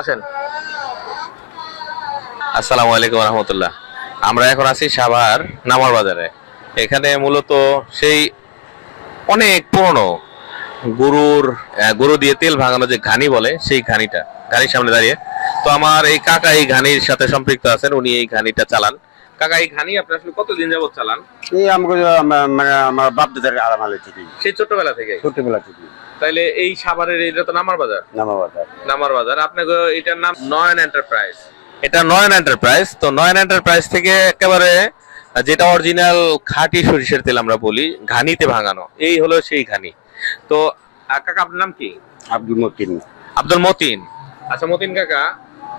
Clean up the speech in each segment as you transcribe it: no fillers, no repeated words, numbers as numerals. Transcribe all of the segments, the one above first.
আসেন। আসসালামু আলাইকুম রহমতুল্লাহ। আমরা এখন আছি সাভার নামার বাজারে। এখানে মূলত সেই অনেক পুরনো গরু দিয়ে তেল ভাঙানো যে ঘানি বলে, সেই ঘানির সামনে দাঁড়িয়ে। তো আমার এই কাকা এই ঘানির সাথে সম্পৃক্ত আছেন, উনি এই ঘানিটা চালান। কাকা, এই ঘানি আপনি আসলে কতদিন যাবত চালান? এই আমাকে মানে আমার বাপ দাদার আলামালে থেকে, সেই ছোটবেলা থেকে? ছোটবেলা থেকে। তাইলে এই সাভারের এটা তো নামার বাজার। নামার বাজার আপনাকে এটার নাম নয়ন এন্টারপ্রাইজ। এটা নয়ন এন্টারপ্রাইজ। তো নয়ন এন্টারপ্রাইজ থেকে একেবারে যেটা অরিজিনাল খাঁটি সরিষার তেল আমরা বলি, ঘানিতে ভাঙানো, এই হলো সেই ঘানি। তো কাকা, আপনার নাম কি? আব্দুল মতিন। আব্দুল মতিন। আচ্ছা মতিন কাকা,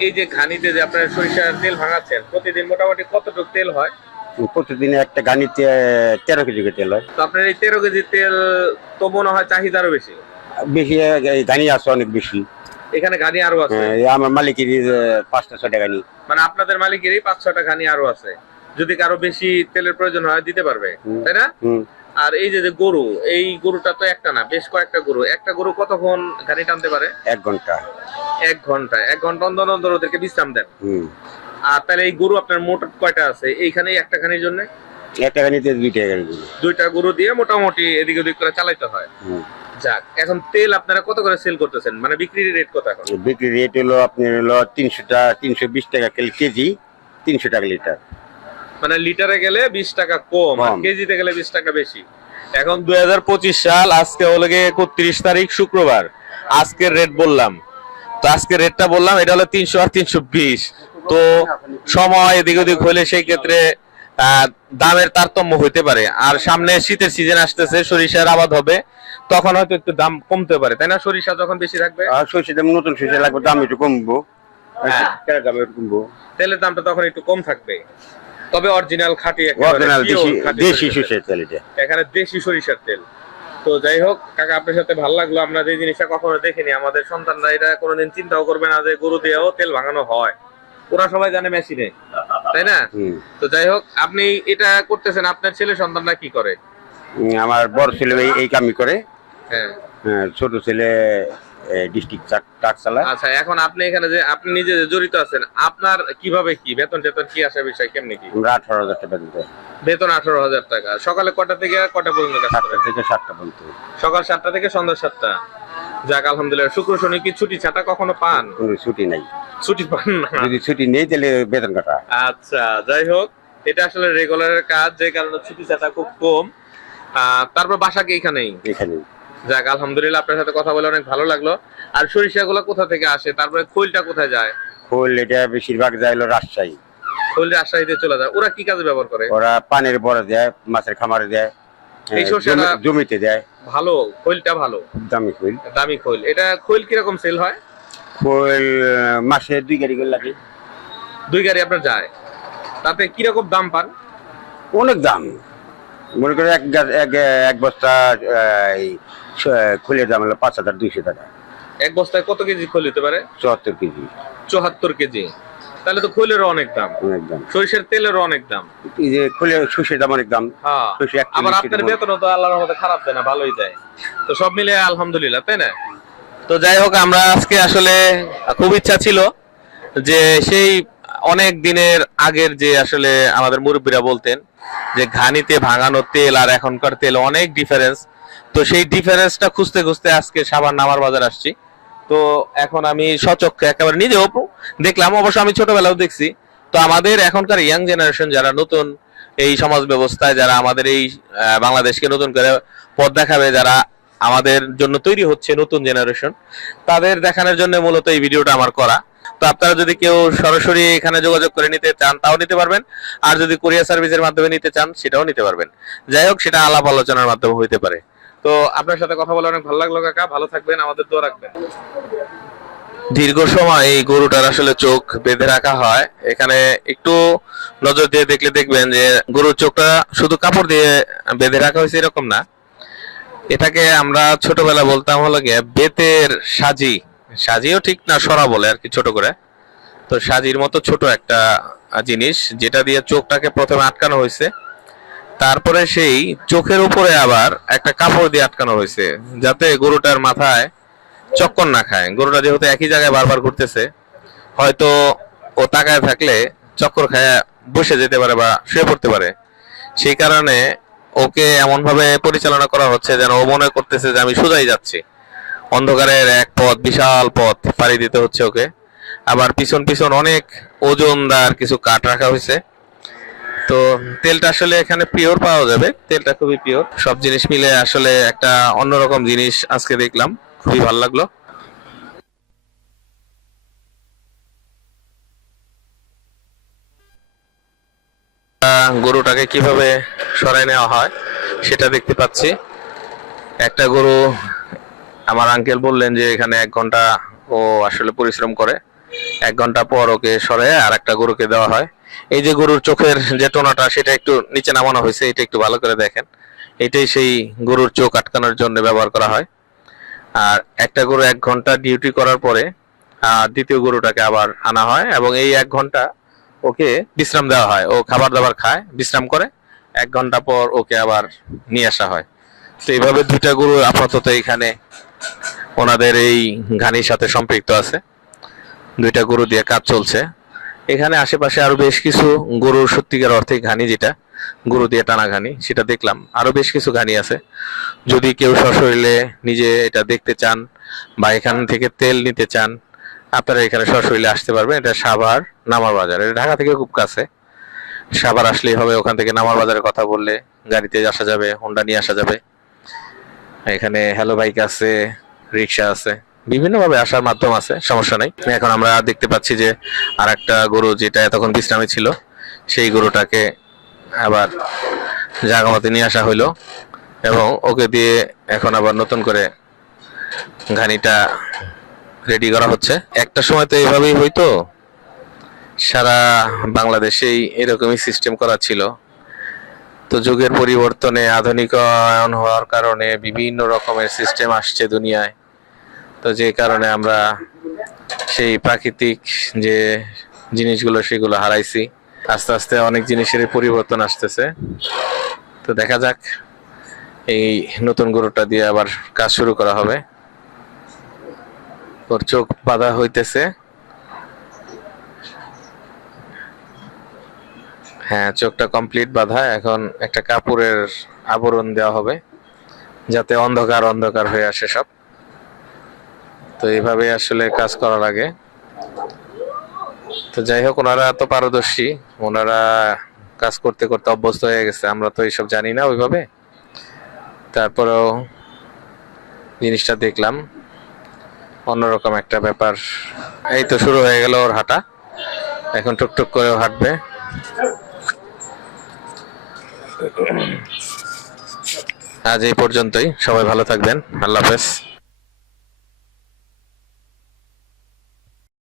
এই যে ঘানিতে যে আপনার সরিষার তেল ভাঙাচ্ছেন, প্রতিদিন মোটামুটি কতটুকু তেল হয়? প্রতিদিন একটা গানিতে 13 কেজি করে তেল হয়। তো আপনার এই 13 কেজি তেল তো মনে হয় চাহিদা আরো বেশি। বেশি গানি আছে, অনেক বেশি। এখানে ঘানি আরো আছে? আমার মালিকের 5টা-6টা গানি। মানে আপনাদের মালিকেরই 5-6টা ঘানি আরো আছে। যদি কারো বেশি তেলের প্রয়োজন হয় দিতে পারবে, তাই না? আর এই যে গরু, এই গরুটা তো একটা না, বেশ কয়েকটা গরু। একটা গরু কতক্ষণ ঘানি টানতে পারে? 1 ঘন্টা। 1 ঘন্টা। 1 ঘন্টা অন্তর অন্তর ওদেরকে বিশ্রাম দেন। আর তাহলে এই গরু আপনার মোট কয়টা আছে এইখানে একটা ঘানির জন্য? একটা গানিতে 2টা গানি। 2টা গরু দিয়ে মোটামুটি এদিক ওদিক করে চালাইতে হয়। যাক, এখন তেল আপনারা কত করে সেল করতেছেন, মানে বিক্রির রেট কত এখন? বিক্রির রেট হলো আপনার 320 টাকা কেজি, 300 টাকা লিটার। মানে লিটারে গেলে 20 টাকা কম, আর কেজিতে গেলে 20 টাকা বেশি। এখন 2025 সাল, আজকে হলো 31 তারিখ শুক্রবার। আজকের রেট বললাম, তো আজকের রেটটা বললাম, এটা হলো 300 আর 320। তো সময় এদিক ওদিক হলে সেই ক্ষেত্রে দামের তারতম্য হইতে পারে। আর সামনে শীতের সিজন আসতেছে, সরিষার আবাদ হবে, তখন হয়তো একটু দাম কমতে পারে, তাই না? সরিষা যখন বেশি থাকবে, সরিষার দাম, নতুন সরিষা লাগবে, দাম একটু কমবো। তেলের দাম একটু কমবো, তেলের দামটা তখন একটু কম থাকবে। তবে অরিজিনাল খাঁটি দেশি সরিষার তেল এটা, এখানে দেশি সরিষার তেল। তো যাই হোক কাকা, আপনার সাথে ভালো লাগলো। আমরা যে জিনিসটা কখনো দেখিনি, আমাদের সন্তানরা এটা কোনোদিন চিন্তাও করবে না যে গরু দিয়েও তেল ভাঙানো হয়। ওরা সবাই জানে মেশিনে, তাই না? তো যাই হোক, আপনি এটা করতেছেন, আপনার ছেলে সন্তানরা কি করে? আমার বড় ছেলে এই কামই করে। হ্যাঁ, ছোট ছেলে ডিস্ট্রিক্ট ট্রাক চালায়। আচ্ছা, এখন আপনি এখানে যে আপনি নিজে যে জড়িত আছেন, আপনার কিভাবে কি বেতন টেতন কি আসে, বিষয় কেমনি কি? আমরা 18,000 টাকা বেতন পাই। বেতন 18,000 টাকা। সকালে কটা থেকে কটা পর্যন্ত কাজ করেন? 7টা থেকে 7টা পর্যন্ত। সকাল 7টা থেকে সন্ধ্যা 7টা। যাক আলহামদুলিল্লাহ। শুক্র শনি কি ছুটি ছাটা কখনো পান? কোনো ছুটি নাই। ছুটি পান না? যদি ছুটি নেই তাহলে বেতন কাটা। আচ্ছা, যাই হোক, এটা আসলে রেগুলারের কাজ, যে কারণে ছুটি ছাটা খুব কম। তারপর বাসা কি এখানেই? এখানে। যাক আলহামদুলিল্লাহ, আপনার সাথে কথা বলে অনেক ভালো লাগলো। আর সরিষাগুলো কোথা থেকে আসে, তারপরে খৈলটা কোথায় যায়? খোল এটা বেশিরভাগ যায় হলো রাজশাহী। খৈল রাজশাহীতে চলে যায়। ওরা কি কাজে ব্যবহার করে? ওরা পানির বড় দেয়, মাছের খামারে দেয়, এই সরিষাটা জমিতে দেয়। ভালো, খৈলটা ভালো, দামি খোল। দামি খৈল। এটা খৈল কিরকম সেল হয়? খোল মাসে 2 গাড়ি করে লাগে। 2 গাড়ি আপনার যায়, তাতে কিরকম দাম পান? অনেক দাম। মনে করে এক বস্তা খোলের দাম হলো 5,200 টাকা। এক বস্তায় কত কেজি খৈল হতে পারে? 74 কেজি। 74 কেজি। তাহলে তো খৈলেরও অনেক দাম, অনেক দাম। সরিষার তেলেরও অনেক দাম। এই যে খোলের সরিষার দাম অনেক দাম। হ্যাঁ, আবার আপনার বেতনও তো আল্লাহর রহমতে খারাপ দেয় না, ভালোই দেয়। তো সব মিলে আলহামদুলিল্লাহ, তাই না? তো যাই হোক, আমরা আজকে আসলে খুব ইচ্ছা ছিল যে সেই অনেক দিনের আগের যে আসলে আমাদের মুরব্বীরা বলতেন যে ঘানিতে ভাঙানো তেল আর এখনকার তেল অনেক ডিফারেন্স। তো সেই ডিফারেন্সটা খুঁজতে খুঁজতে আজকে সাভার নামার বাজার আসছি। তো এখন আমি সচক্ষে একেবারে নিজেও দেখলাম, অবশ্য আমি ছোটবেলাও দেখছি। তো আমাদের এখনকার ইয়াং জেনারেশন যারা নতুন এই সমাজ ব্যবস্থায়, যারা আমাদের এই বাংলাদেশকে নতুন করে পথ দেখাবে, যারা আমাদের জন্য তৈরি হচ্ছে নতুন জেনারেশন, তাদের দেখানোর জন্য মূলত এই ভিডিওটা আমার করা। তো আপনারা যদি কেউ সরাসরি এখানে যোগাযোগ করে নিতে চান তাও নিতে পারবেন, আর যদি কুরিয়ার সার্ভিসের মাধ্যমে নিতে চান সেটাও নিতে পারবেন। যাই হোক, সেটা আলাপ আলোচনার মাধ্যমে হইতে পারে। তো আপনার সাথে কথা বলে অনেক ভালো লাগলো কাকা, ভালো থাকবেন, আমাদের দোয়া রাখবেন। দীর্ঘ সময় এই গরুটার আসলে চোখ বেঁধে রাখা হয়। এখানে একটু নজর দিয়ে দেখলে দেখবেন যে গরুর চোখটা শুধু কাপড় দিয়ে বেঁধে রাখা হয়েছে এরকম না, এটাকে আমরা ছোটবেলা বলতাম হলো গিয়ে বেতের সাজি। সাজিও ঠিক না, সরা বলে আর কি, ছোট করে। তো সাজির মতো ছোট একটা জিনিস, যেটা দিয়ে চোখটাকে প্রথমে আটকানো হয়েছে, তারপরে সেই চোখের উপরে আবার একটা কাপড় দিয়ে আটকানো হয়েছে, যাতে গরুটার মাথায় চক্কর না খায়। গরুটা যেহেতু একই জায়গায় বারবার ঘুরতেছে, হয়তো ও তাকায় থাকলে চক্কর খায় বসে যেতে পারে বা শুয়ে পড়তে পারে। সেই কারণে ওকে এমন ভাবে পরিচালনা করা হচ্ছে যেন ও মনে করতেছে যে আমি সোজাই যাচ্ছি। অন্ধকারের এক পথ, বিশাল পথ পাড়ি দিতে হচ্ছে ওকে। আবার পিছন পিছন অনেক ওজনদার কিছু কাঠ রাখা হয়েছে। তো তেলটা আসলে এখানে পিওর পাওয়া যাবে, তেলটা খুবই পিওর। সব জিনিস মিলে আসলে একটা অন্যরকম জিনিস আজকে দেখলাম, খুবই ভালো লাগলো। গরুটাকে কিভাবে সরাই নেওয়া হয় সেটা দেখতে পাচ্ছি। একটা গরু, আমার আঙ্কেল বললেন যে এখানে 1 ঘন্টা ও আসলে পরিশ্রম করে, 1 ঘন্টা পর ওকে সরাই আর একটা গরুকে দেওয়া হয়। এই যে গরুর চোখের যে টোনাটা সেটা একটু নিচে নামানো হয়েছে, এটা একটু ভালো করে দেখেন। এটাই সেই গরুর চোখ আটকানোর জন্য ব্যবহার করা হয়। আর একটা গরু 1 ঘন্টা ডিউটি করার পরে দ্বিতীয় গরুটাকে আবার আনা হয় এবং এই 1 ঘন্টা ওকে বিশ্রাম দেওয়া হয়। ও খাবার দাবার খায়, বিশ্রাম করে, 1 ঘন্টা পর ওকে আবার নিয়ে আসা হয়। তো এইভাবে 2টা গরু আপাতত এখানে ওনাদের এই ঘানির সাথে সম্পৃক্ত আছে। 2টা গরু দিয়ে কাজ চলছে। এখানে আশেপাশে আরো বেশ কিছু গরুর সত্যিকার অর্থে ঘানি, যেটা গরু দিয়ে টানা ঘানি, সেটা দেখলাম। আরো বেশ কিছু ঘানি আছে। যদি কেউ সশরীরে নিজে এটা দেখতে চান বা এখান থেকে তেল নিতে চান, আপনারা এখানে সশরীরে আসতে পারবেন। এটা সাভার নামার বাজার, এটা ঢাকা থেকে খুব কাছে। সাভার আসলেই হবে, ওখান থেকে নামার বাজারের কথা বললে গাড়িতে আসা যাবে, হোন্ডা নিয়ে আসা যাবে। এখানে হ্যালো বাইক আছে, রিক্সা আছে, বিভিন্ন ভাবে আসার মাধ্যম আছে, সমস্যা নাই। এখন আমরা দেখতে পাচ্ছি যে আর একটা গরু যেটা এতক্ষণ বিশ্রামে ছিল, সেই গরুটাকে আবার জায়গা মতো নিয়ে আসা হইলো এবং ওকে দিয়ে এখন আবার নতুন করে ঘানিটা রেডি করা হচ্ছে। একটা সময় তো এইভাবেই হইতো, সারা বাংলাদেশেই এরকমই সিস্টেম করা ছিল। তো যুগের পরিবর্তনে, আধুনিকায়ন হওয়ার কারণে বিভিন্ন রকমের সিস্টেম আসছে দুনিয়ায়। তো যে কারণে আমরা সেই প্রাকৃতিক যে জিনিসগুলো সেগুলো হারাইছি। আস্তে আস্তে অনেক জিনিসের পরিবর্তন আসতেছে। তো দেখা যাক, এই নতুন গরুটা দিয়ে আবার কাজ শুরু করা হবে। ওর চোখ বাঁধা হইতেছে। হ্যাঁ, চোখটা কমপ্লিট বাঁধা। এখন একটা কাপড়ের আবরণ দেওয়া হবে যাতে অন্ধকার অন্ধকার হয়ে আসে সব। তো এইভাবে আসলে কাজ করা লাগে। তো যাই হোক, ওনারা তো পারদর্শী, ওনারা কাজ করতে করতে অভ্যস্ত হয়ে গেছে। আমরা তো এইসব জানি না ওইভাবে। তারপরেও জিনিসটা দেখলাম, অন্যরকম একটা ব্যাপার। এই তো শুরু হয়ে গেল ওর হাঁটা, এখন টুকটুক করেও হাঁটবে। আজ এই পর্যন্তই, সবাই ভালো থাকবেন, আল্লাহ হাফেজ।